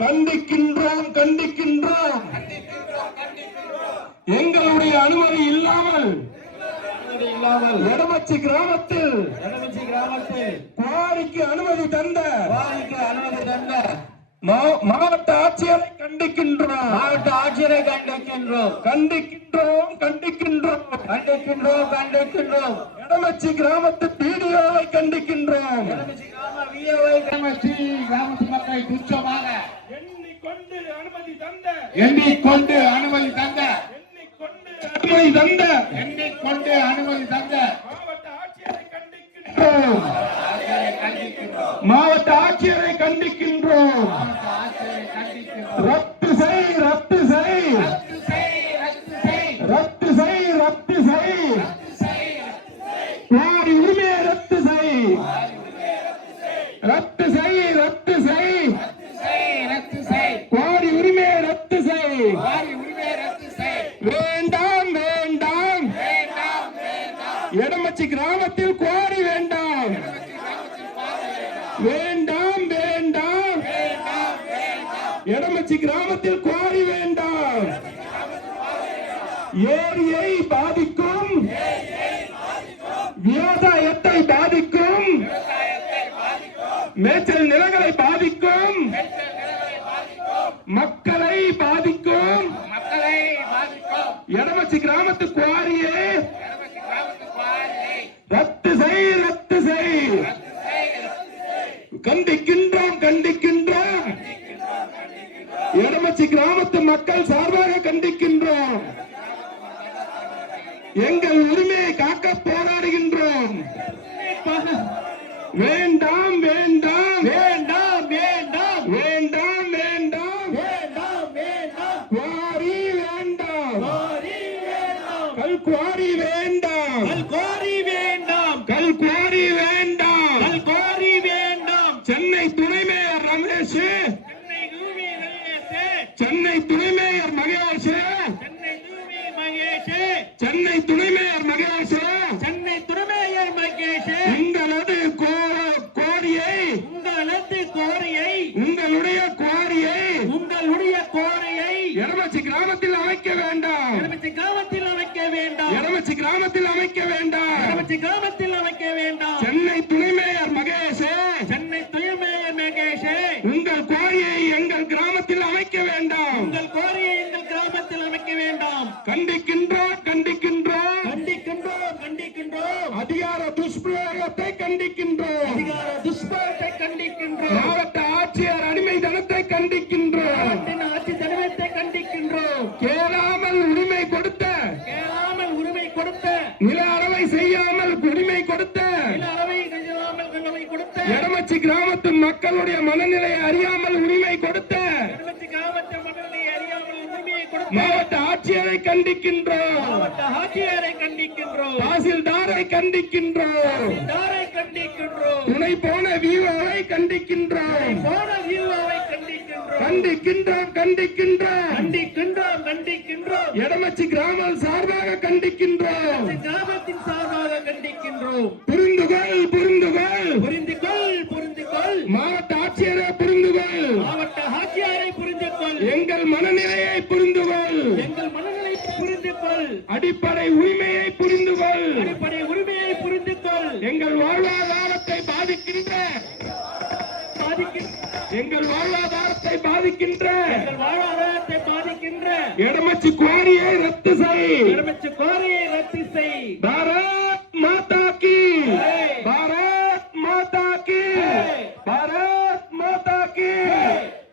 கண்டிக்கின்றோம் கண்டிக்கின்றோம். எங்களுடைய அனுமதி இல்லாமல் இல்லாமல் எடமச்சி கிராமத்தில் எடமச்சி கிராமத்தில் குவாரிக்கு அனுமதி தந்த அனுமதி தந்த மாவட்ட ஆட்சியரை கண்டிக்கின்றோம். மாவட்ட ஆட்சியரை கண்டிக்கின்றோம். கண்டிக்கின்றோம் கண்டிக்கின்றோம். கண்டிக்கின்றோம் கண்டிக்கின்றோம். எடமச்சி கிராமத்து பிடிஓவை கண்டிக்கின்றோம். கிராமத்து மக்களை துச்சமாக எண்ணிக்கொண்டு அனுமதி தந்த. எண்ணிக்கொண்டு அனுமதி தந்த. எண்ணிக்கொண்டு அனுமதி தந்த. எண்ணிக்கொண்டு அனுமதி தந்த. மாவட்ட ஆட்சியரை கண்டிக்கின்றோம். ஆட்சியரை கண்டிக்கின்றோம். மாவட்ட ஆட்சியரை கண்டிக்கின்றோம். மாவட்ட ஆட்சியரை கண்டிக்கின்றோம். ரத்து செய் ரத்து செய். ரத்து செய் ரத்து செய். ரத்து செய் ரத்து செய். ரத்து செய் குவாரி உரிமையை ரத்து செய். ரத்து செய் ரத்து செய். கிராமத்தில் குவாரி வேண்டாம். ஏரியை பாதிக்கும். விவசாயத்தை பாதிக்கும். மேய்ச்சல் நிலங்களை பாதிக்கும். மக்களை பாதிக்கும். மக்களை பாதிக்கும். எடமச்சி கிராமத்து குவாரியே எடமச்சி கிராமத்து வாரியை ரத்து செய் ரத்து செய் ரத்து செய் ரத்து செய் கண்டிக்கின்றோம் கண்டிக்கின்றோம் எடமச்சி கிராமத்து மக்கள் சார்பாக கண்டிக்கின்றோம். எங்கள் உரிமையை காக்க போராடுகின்றோம். வேண்டாம் வேண்டாம் வேண்டாம் வேண்டாம் வேண்டாம் வேண்டாம் வேண்டாம் வேண்டாம் குவாரி வேண்டாம் கோரி வேண்டாம் கல் குவாரி வேண்டாம் கோரி வேண்டாம் கல் குவாரி வேண்டாம் கோரி வேண்டாம் சென்னை துணை மேயர் ரமேஷ் சென்னை பூமி மகேஷே சென்னை துணை மேயர் மகேஷ் சென்னை பூமி மகேஷே சென்னை துணை மேயர் மகேஷ் சென்னை துறைமேயர் மகேஷே உங்களது கோ- கோரியை உங்களது கோரியை உங்களுடைய குவாரியை உங்களுடைய கோரியை எடமச்சி கிராமத்தில் அமைக்க வேண்டாம். கண்டிக்கின்றோம். மாவட்ட ஆட்சியர் அடிமைத்தனத்தை கண்டிக்கின்றோம். நாட்டின் ஆட்சி தனிமத்தை கண்டிக்கின்றோம். கேளாமல் உரிமை கொடுத்த கேளாமல் உரிமை கொடுத்த நில அளவை செய்யாமல் உரிமை கொடுத்த அளவை கையாமல் கண்ணவை கொடுத்த எடமச்சி கிராமத்து மக்களுடைய மனநிலையை அறியாமல் உரிமை கொடுத்த கண்டிக்கின்றோம். மாவட்ட ஆட்சியரை கண்டிக்கின்றோம். தாசில்தாரை கண்டிக்கின்றோம். தாரை கண்டிக்கின்றோம். துணை போன விஓவை கண்டிக்கின்றோம். போன வீழ்வாவை கண்டிக்கின்றோம். கண்டிக்கின்றோம் கண்டிக்கின்றோம். கண்டிக்கின்றோம் கண்டிக்கின்றோம். எடமச்சி கிராமம் சார்பாக கண்டிக்கின்றோம். கிராமத்தின் சார்பாக கண்டிக்கின்றோம். புரிந்துகொள் புரிந்துகொள். புரிந்து கொள் புரிந்து கொள் மாவட்ட ஆட்சியரை புரிந்துகொள் மாவட்ட ஆட்சியரை புரிந்து கொள் எங்கள் மனநிலையை புரிந்துகொள் எங்கள் மனநிலை புரிந்து கொள் அடிப்படை உரிமையை புரிந்துகொள் அடிப்படை உரிமையை புரிந்து கொள். எங்கள் வாழ்வாதாரத்தை பாதிக்கின்ற. எங்கள் வாழ்வாதாரத்தை பாதிக்கின்ற. எங்கள் வாழ்வாதாரத்தை பாதிக்கின்ற. எடமச்சி குவாரியை ரத்து செய். இடமச்சு கோரியை ரத்து செய் பாரத் மாதா கி பாரத் மாதா கி பாரத் மாதா கி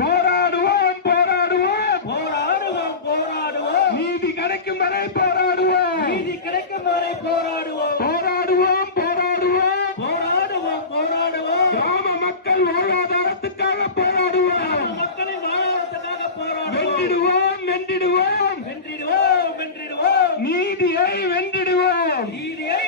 போராடுவோம் போராடுவோம் போராடுவோம் போராடுவோம் நீதி கிடைக்கும் வரை போராடுவோம் நீதி கிடைக்கும் வரை போராடுவோம் போராடுவோம் போராடுவோம் போராடுவோம் போராடுவோம் கிராம மக்கள் வாழ்வாதாரத்துக்காக போராடுவோம் மக்களின் வாழ்வாதாரத்துக்காக போராடுவோம் வென்றிடுவோம் வென்றிடுவோம் வென்றிடுவோம் வென்றிடுவோம் நீதியை வென்றிடுவோம் நீதியை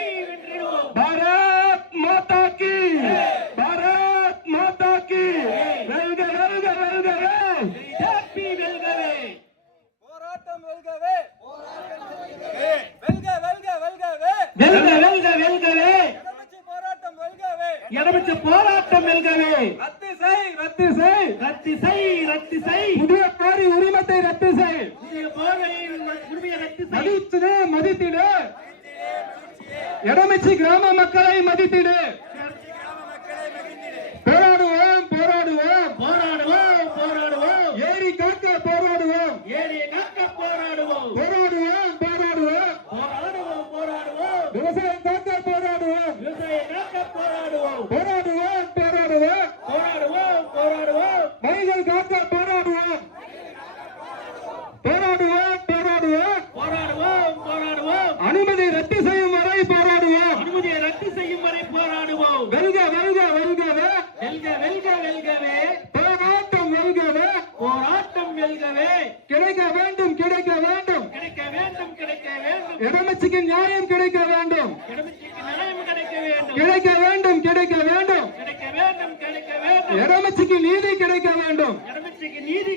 ரத்து செய் ரத்து செய் புதிய பாரி உரிமத்தை ரத்து செய் புதிய பார்வையின் உரிமையை ரத்து செய் மதித்திடு. மதித்திடு இடமிச்சி கிராம மக்களை மதித்திடு. போராடுவோம் போராடுவோம். போராடுவோம் போராடுவோம். ஏரி காக்க போராடுவோம். ஏழையை காக்க போராடுவோம். போராடுவோம் போராடுவோம். போராடுவோம் போராடுவோம். விவசாயம் காக்க போராடுவோம். விவசாயியை காக்க போராடுவோம். போராடுவோம் போராடுவோம் போராடுவோம் மைகள் காக்க போராடுவோம் போராடுவோம் போராடுவோம் போராடுவோம் போராடுவோம் அனுமதி ரத்து செய்யும் வரை போராடுவோம் அனுமதியை ரத்து செய்யும் வரை போராடுவோம் வெல்க வெல்க வெல்கவே வெல்க வெல்க வெல்கவே போராட்டம் வெல்கவே போராட்டம் வெல்கவே கிடைக்க வேண்டும் கிடைக்க வேண்டும் கிடைக்க வேண்டும் கிடைக்க வேண்டும் இடமச்சிக்கு நியாயம் கிடைக்க வேண்டும் இடமிச்சிக்கு நியாயம் கிடைக்க வேண்டும் கிடைக்க வேண்டும் கிடைக்க வேண்டும் கிடைக்க வேண்டும் கிடைக்க நீதி கிடைக்க வேண்டும். இடமிச்சிக்கு நீதி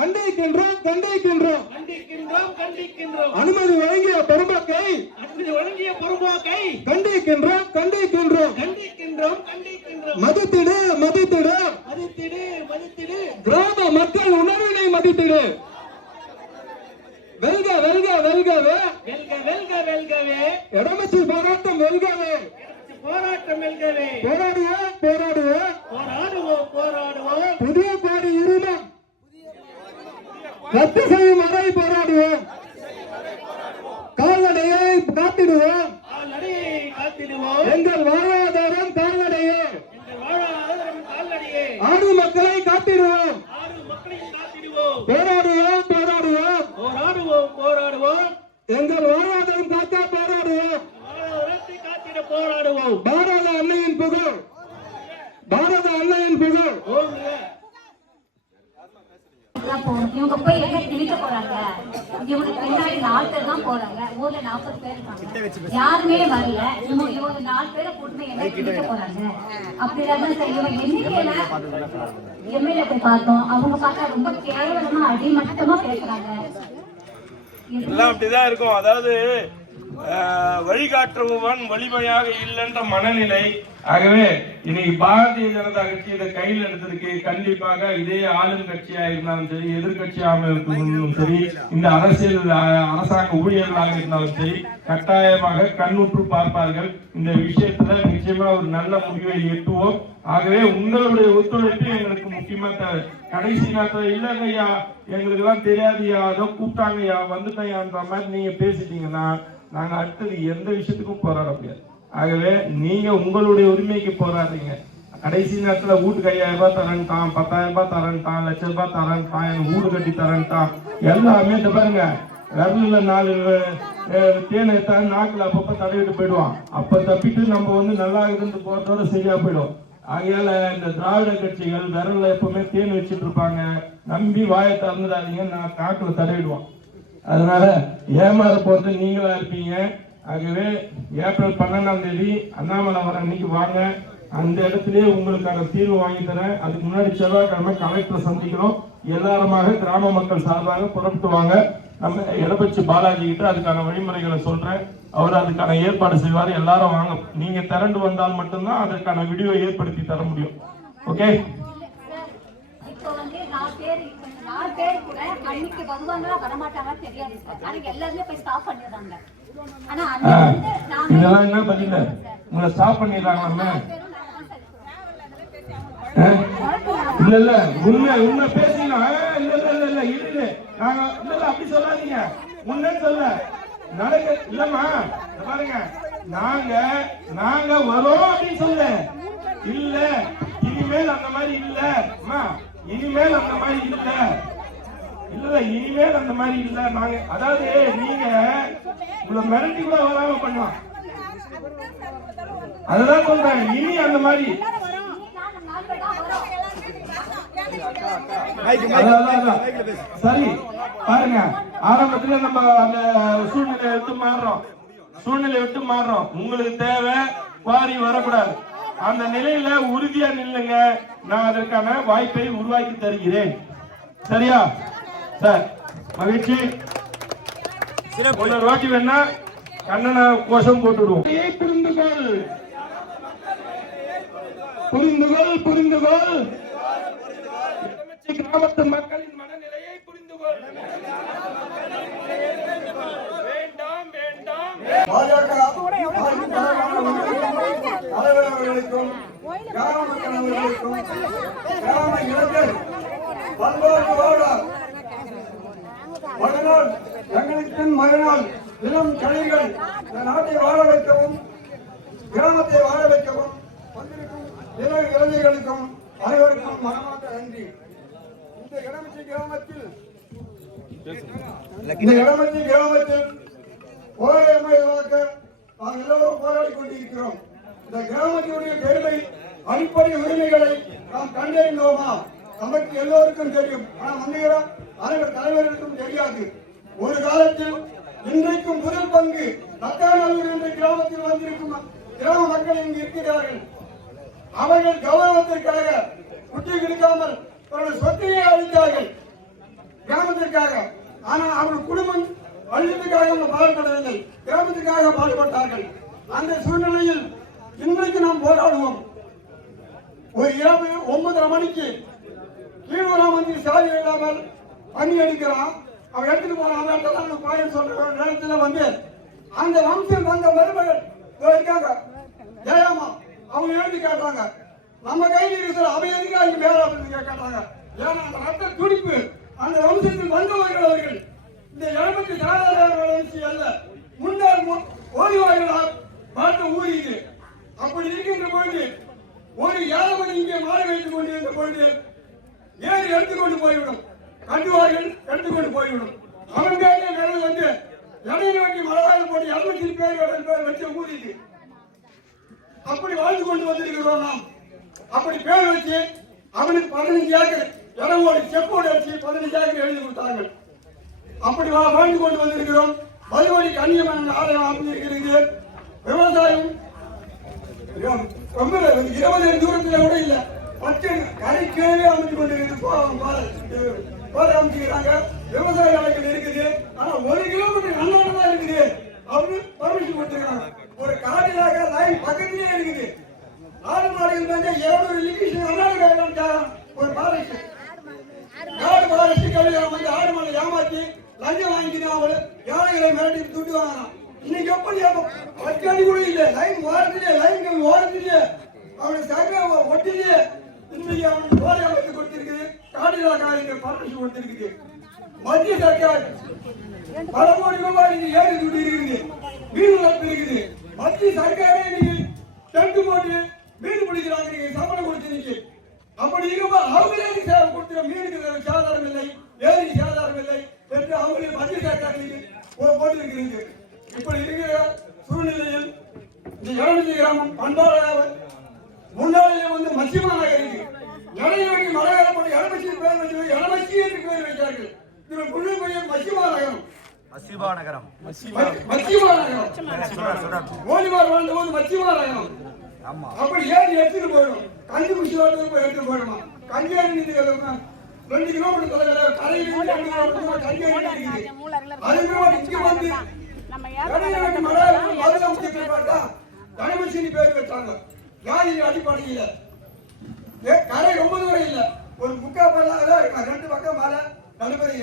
கண்டிக்கின்றோம் கண்டிக்கின்றோம். கண்டிக்கின்றோம் கண்டிக்கின்றோம். அனுமதி வழங்கிய பெருமக்கை அனுமதி வழங்கிய பொறுப்போக்கை கண்டிக்கின்றோம் கண்டிக்கின்றோம். கண்டிக்கின்றோம் கண்டிக்கின்றோம். மதித்திடு மதித்திடு. மதித்திடு மதித்திடு. கிராம மக்கள் உணர்வினை மதித்திடு. வெல்க வெல்க வெல்கவே. வெல்க வெல்க வெல்கவே. இடமச்சி போராட்டம் வெல்கவே. போராட்டம் வெல்கவே. போராடுவோம் போராடுவோம். போராடுவோம் போராடுவோம். புதிய பாடி உரிமம் ரத்து செய்யும் வரை போராடுவோம். கால்நடையை காத்திடுவோம். எங்கள் வாழ்வாதாரம் கால்நடையே. ஆடு மக்களை காத்திடுவோம். ஆறு மக்களையும் காத்திடுவோம் போராடுவோம் போராடுவோம் போராடுவோம் போராடுவோம் எங்கள் வாழ்வாதாரம் காக்க போராடுவோம் வாழ்வாதாரத்தை காத்திட போராடுவோம் பாரத அன்னையின் புகழ் பாரத அன்னையின் புகழ் ஓங்க எல்லாம் போகணும். இவங்க போய் எங்க திணிக்க போறாங்க? இவங்க பின்னாடி நாலு பேர் தான் போறாங்க. ஊர்ல நாற்பது பேர் இருக்காங்க. யாருமே வரல. இவங்க இவங்க நாலு பேரை கூட்டு எங்க திணிக்க போறாங்க. அப்படி சரி இவங்க எண்ணிக்கையில எம்எல்ஏ போய் பார்த்தோம். அவங்க பார்த்தா ரொம்ப கேவலமா அடிமட்டமா பேசுறாங்க. எல்லாம் அப்படிதான் இருக்கும். அதாவது அஹ், வழிகாட்டுபவன் வலிமையாக இல்லைன்ற மனநிலை ஆகவே இன்னைக்கு பாரதிய ஜனதா கட்சி இதை கையில் எடுத்திருக்கு கண்டிப்பாக இதே ஆளும் கட்சியா இருந்தாலும் சரி எதிர்கட்சியாக இருந்தாலும் சரி இந்த அரசியல் அரசாங்க ஊழியர்களாக இருந்தாலும் சரி கட்டாயமாக கண்ணுற்று பார்ப்பார்கள். இந்த விஷயத்துல நிச்சயமா ஒரு நல்ல முடிவை எட்டுவோம். ஆகவே உங்களுடைய ஒத்துழைப்பு எங்களுக்கு முக்கியமா தேவை. கடைசி நேரத்தில் இல்லைங்க ஐயா எங்களுக்கு எல்லாம் தெரியாதுயா அதோ கூப்பிட்டாங்கய்யா வந்துட்டேன் மாதிரி நீங்க பேசிட்டீங்கன்னா நாங்க அடுத்தது எந்த விஷயத்துக்கும் போராட முடியாது. ஆகவே நீங்க உங்களுடைய உரிமைக்கு போராடுறீங்க. கடைசி நேரத்தில் வீட்டுக்கு ஐயாயிரம் ரூபாய் தரேன்ட்டான் பத்தாயிரம் ரூபாய் தரேன்ட்டான் லட்ச ரூபாய் தரேன்ட்டான் எனக்கு வீடு கட்டி தரேன்ட்டான். எல்லாமே இந்த பாருங்க. விரலில் நாலு தேனை எடுத்தாலும் நாக்கில் அப்பப்போ தடவிட்டு போயிடுவான். அப்போ தப்பிட்டு நம்ம வந்து நல்லா இருந்து போகிறதோட சரியாக போயிடும். ஆகையால் இந்த திராவிட கட்சிகள் விரலில் எப்பவுமே தேன் வச்சுட்டு இருப்பாங்க. நம்பி வாயை திறந்துடாதீங்க நான் காட்டில் தடவிடுவான். அதனால ஏமாற போகிறது நீங்களாக இருப்பீங்க. ஆகவே ஏப்ரல் பன்னெண்டாம் தேதி அண்ணாமலை வர அன்னைக்கு வாங்க. அந்த இடத்துலயே உங்களுக்கான தீர்வு வாங்கி தரேன். அதுக்கு முன்னாடி செவ்வாய்க்கிழமை கலெக்டரை சந்திக்கிறோம். எல்லாருமாக கிராம மக்கள் சார்பாக புறப்பட்டுவாங்க நம்ம எடப்பச்சி பாலாஜி கிட்ட அதுக்கான வழிமுறைகளை சொல்றேன். அவர் அதுக்கான ஏற்பாடு செய்வார். எல்லாரும் வாங்க. நீங்க திரண்டு வந்தால் மட்டும்தான் அதற்கான வீடியோ ஏற்படுத்தி தர முடியும். ஓகே வந்து பேர் நாலு பேர் கூட அன்னைக்கு வருவாங்களா வரமாட்டாங்களா தெரியாது. சார் ஆனா எல்லாருமே போய் ஸ்டாப் பண்ணிடுறாங்க. இதெல்லாம் என்ன பதில? உங்களை ஸ்டாப் பண்ணிடுறாங்களாமே? இல்ல இல்ல. உண்மை உண்மை பேசினா இல்ல இல்ல இல்ல இல்ல. இல்ல நாங்க இல்ல இல்ல அப்படி சொல்லாதீங்க. உண்மை சொல்ல. நடக்க இல்லம்மா. பாருங்க. நாங்க நாங்க வரோம் அப்படின்னு சொல்ல இல்ல. இனிமேல் அந்த மாதிரி இல்ல. அம்மா இனிமேல் அந்த மாதிரி இல்ல. இல்ல இனிமேல் அந்த மாதிரி இல்ல. நாங்க அதாவது நீங்க உங்களை மிரட்டி கூட வராம பண்ணலாம். அதுதான் சொல்றேன் இனி அந்த மாதிரி. சரி பாருங்க ஆரம்பத்துல நம்ம அந்த சூழ்நிலை விட்டு மாறுறோம். சூழ்நிலை விட்டு மாறுறோம். உங்களுக்கு தேவை குவாரி வரக்கூடாது. அந்த நிலையில உறுதியா நில்லுங்க. நான் அதற்கான வாய்ப்பை உருவாக்கி தருகிறேன். சரியா? சார் மகிழ்ச்சி. இன்னொரு வாட்டி வேணா கண்ணனை கோஷம் போட்டு விடுவோம் இதை புரிந்து கொள். புரிந்து கொள் புரிந்து கொள். எலுமிச்சை கிராமத்து மக்களின் மனநிலையை புரிந்து கொள். வேண்டாம் வேண்டாம். பாஜக தலைவர்களுக்கும் கிராம மக்கள் அவர்களுக்கும் கிராம இளைஞர் பல்வேறு மறுநாள் எங்களுக்கு மறுநாள் இளம் கலைகள் இந்த நாட்டை வாழ வைக்கவும் கிராமத்தை வாழ வைக்கவும் வந்திருக்கும் இளம் இளைஞர்களுக்கும் அனைவருக்கும் மனமார்ந்த நன்றி. இந்த இடமச்சி கிராமத்தில் இந்த இடமச்சி கிராமத்தில் போராட்டமாக நாம் எல்லோரும் போராடி கொண்டிருக்கிறோம். இந்த கிராமத்தினுடைய பெருமை அடிப்படை உரிமைகளை நாம் கண்டறிந்தோமா? நமக்கு எல்லோருக்கும் தெரியும். ஆனால் வந்துகிறோம் அனைவர் தலைவர்களுக்கும் தெரியாது. ஒரு காலத்தில் இன்றைக்கும் முதல் பங்கு நத்தாநல்லூர் என்ற கிராமத்தில் வந்திருக்கும் கிராம மக்கள் இங்கு இருக்கிறார்கள். அவர்கள் கௌரவத்திற்காக குட்டி கிடைக்காமல் தன்னுடைய சொத்தையே அளித்தார்கள் கிராமத்திற்காக. ஆனால் அவர்கள் குடும்பம் அழிவுக்காக பாடுபடவில்லை. கிராமத்திற்காக பாடுபட்டார்கள். அந்த சூழ்நிலையில் இன்றைக்கு நாம் போராடுவோம். ஒரு இரவு ஒன்பதரை மணிக்கு கீழ்வரம் வந்து சாதி இல்லாமல் பண்ணி எடுக்கிறான் அவன் எடுத்துட்டு போன அந்த இடத்துல அந்த பையன் சொல்ற நேரத்துல வந்து அந்த வம்சம் வந்த மருமகள் இருக்காங்க. ஜெயாமா அவங்க எழுதி கேட்டாங்க நம்ம கையில் இருக்கிற அவன் எதுக்கு அங்க மேல கேட்டாங்க ஏன்னா அந்த ரத்த துடிப்பு அந்த வம்சத்தில் வந்தவர்கள் அவர்கள். இந்த எழுபத்தி நாலாயிரம் அல்ல. முன்னாள் மு- ஓய்வாளர்களால் பார்த்த ஊர் அப்படி இருக்கின்ற பொழுது ஒரு ஏழவன் இங்கே மாலை வைத்துக் கொண்டிருந்த பொழுது ஏறி எடுத்துக்கொண்டு போய்விடும்? கட்டுவார்கள் எடுத்துக்கொண்டு போய்விடும். அவன் பேரே நடந்து வந்து இடையில வண்டி மலவாயில் போட்டு எழுபத்தி பேர் பேர் வச்ச ஊதிட்டு அப்படி வாழ்ந்து கொண்டு வந்திருக்கிறோம் நாம். அப்படி பேர் வச்சு அவனுக்கு பதினஞ்சு ஏக்கர் இடமோடு செப்போடு அடிச்சு பதினஞ்சு ஏக்கர் எழுதி கொடுத்தாங்க அப்படி வா- வாழ்ந்து கொண்டு வந்திருக்கிறோம். வலுவழி கன்னியம்மன் ஆலயம் அமைந்திருக்கிறது. விவசாயம் ரொம்ப இருபது தூரத்தில் கூட இல்லை. பச்சை கரை கீழே அமைச்சு கொண்டிருக்கிறது. போதை அமைச்சுக்கிறாங்க விவசாய நிலங்கள் இருக்குது. ஆனா ஒரு கிலோமீட்டர் நல்லாண்டு தான் இருக்குது. அப்படின்னு பர்மிஷன் கொடுத்துருக்காங்க ஒரு காட்டிலாக லைன் பக்கத்திலே இருக்குது. ஆடு மாடுகள் வந்து இருநூறு லிமிஷன் நல்லாண்டு ஒரு பாலிசி ஆடு பாலிசி கல்யாணம் வந்து ஆடு மாடு ஏமாத்தி லஞ்சம் வாங்கிட்டு அவரு ஏழைகளை மிரட்டி துட்டு வாங்கலாம் இன்னைக்கு எப்படி பச்சடி கூட இல்ல. லைன் ஓரத்திலே லைன்கள் ஓரத்திலே. அவனுக்கு சங்க ஒட்டிலே இன்னைக்கு அவனுக்கு போதை அமைத்து கொடுத்திருக்குது. காடிலா காரியங்கள் பர்மிஷன் கொடுத்திருக்குது மத்திய சர்க்கார் பல கோடி ரூபாய் ஏறி துட்டி இருக்குது மீன் வளர்ப்பு இருக்குது மத்திய சர்க்காரே இன்னைக்கு டென்ட் போட்டு மீன் பிடிக்கிறாங்க. இன்னைக்கு சம்பளம் கொடுத்து அப்படி இருக்கும்போது அவங்களே சேவை கொடுத்துற மீனுக்கு சாதாரம் இல்லை ஏரிக்கு இல்லை என்று அவங்களே மத்திய சர்க்காருக்கு போட்டு இருக்கிறது இப்படி இருக்கிற சூழ்நிலையில் இந்த இளநிலை கிராமம் பண்பாடாக வந்து மத்தியமாக இருக்கு. நடைமுறை மலையாளப்பட்டு இளமச்சி பேர் வச்சு இளமச்சி என்று பேர் வைத்தார்கள். இது முழு பெயர் மத்தியமா நகரம் மசிபா நகரம் மத்தியமா நகரம் மோதிமார் வாழ்ந்த போது நகரம் ஆமா. அப்படி ஏறி எடுத்துட்டு போயிடும். கஞ்சி குடிச்சு போய் எடுத்துட்டு போயிடுமா? கஞ்சி நின்று ரெண்டு கிலோமீட்டர் தொலைவில் கரையில் கஞ்சி ஏறி நிற்குது அதுக்கு இங்க வந்து மலையாளம் மதுரை முக்கிய பார்த்தா தனமசினி பேர் வச்சாங்க. ஜாதி அடிப்படையில்? கரை ரொம்ப தூரம் இல்ல. ஒரு முக்கா பல்லாக தான் இருக்கும். ரெண்டு பக்கம் மலை நடுப்பறை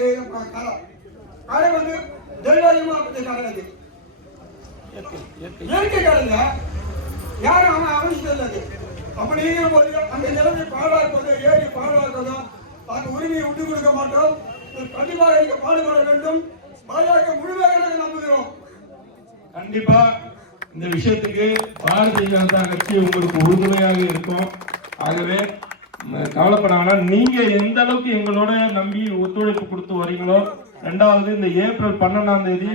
கரை கரை வந்து ஜெயலலிதா அப்படி அது. இயற்கை கரைங்க யாரும் அவன் அவசியம் இல்லை அப்படி இருக்கிற போது அந்த நிலைமை பாழாக்குவதோ ஏறி பாழாக்குவதோ அந்த உரிமையை விட்டு கொடுக்க மாட்டோம். கண்டிப்பாக இருக்க பாடுபட வேண்டும். பாஜக முழுமையாக நம்புகிறோம். கண்டிப்பா இந்த விஷயத்துக்கு பாரதிய ஜனதா கட்சி உங்களுக்கு உறுதுணையாக இருக்கும். ஆகவே ம, கவலைப்பட வேணாம். நீங்க எந்த அளவுக்கு எங்களோட நம்பி ஒத்துழைப்பு கொடுத்து வரீங்களோ ரெண்டாவது இந்த ஏப்ரல் பன்னெண்டாம் தேதி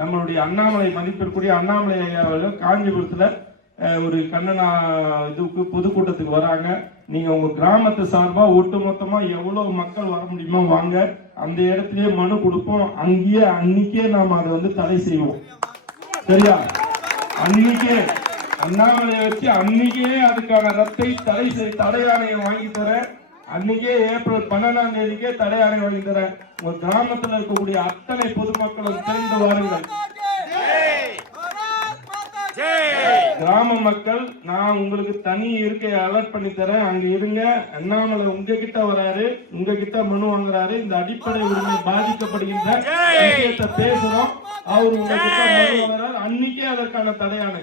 நம்மளுடைய அண்ணாமலை மதிப்பிற்குரிய அண்ணாமலை ஐயா அவர்கள் காஞ்சிபுரத்துல ஒரு கண்ணனா இதுக்கு பொதுக்கூட்டத்துக்கு வராங்க. நீங்க உங்க கிராமத்து சார்பா ஒட்டுமொத்தமா எவ்வளவு மக்கள் வர முடியுமோ வாங்க. அந்த இடத்துலயே மனு கொடுப்போம். அங்கேயே அன்னைக்கே நாம அதை வந்து தடை செய்வோம். சரியா? அன்னைக்கே. அண்ணாமலையை வச்சு அன்னைக்கே அதுக்கான ரத்தை தடை செய் வாங்கி தரேன். அன்னைக்கே ஏப்ரல் பன்னெண்டாம் தேதிக்கே தடை வாங்கி தரேன். உங்க கிராமத்துல இருக்கக்கூடிய அத்தனை பொதுமக்களும் திரண்டு வாருங்கள். கிராம மக்கள் நான் உங்களுக்கு தனி இருக்கையை அலர்ட் பண்ணி தரேன். அங்க இருங்க. அண்ணாமலை உங்ககிட்ட வராரு. உங்ககிட்ட மனு வாங்குறாரு. இந்த அடிப்படை உரிமை பாதிக்கப்படுகின்ற விஷயத்தை பேசுறோம். அவர் உங்ககிட்ட மனு வாங்குறாரு. அன்னைக்கே அதற்கான தடையானை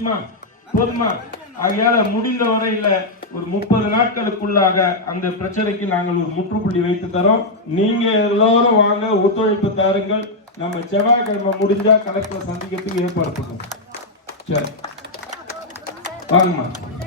முடியுமா போதுமா? ஆகையால முடிந்த வரையில ஒரு முப்பது நாட்களுக்குள்ளாக அந்த பிரச்சனைக்கு நாங்கள் ஒரு முற்றுப்புள்ளி வைத்து தரோம். நீங்க எல்லாரும் வாங்க ஒத்துழைப்பு தாருங்கள். நம்ம செவ்வாய்க்கிழமை முடிஞ்சா கலெக்டரை சந்திக்கிறதுக்கு ஏற்பாடு பண்ணுவோம். சரி. வாங்கம்மா.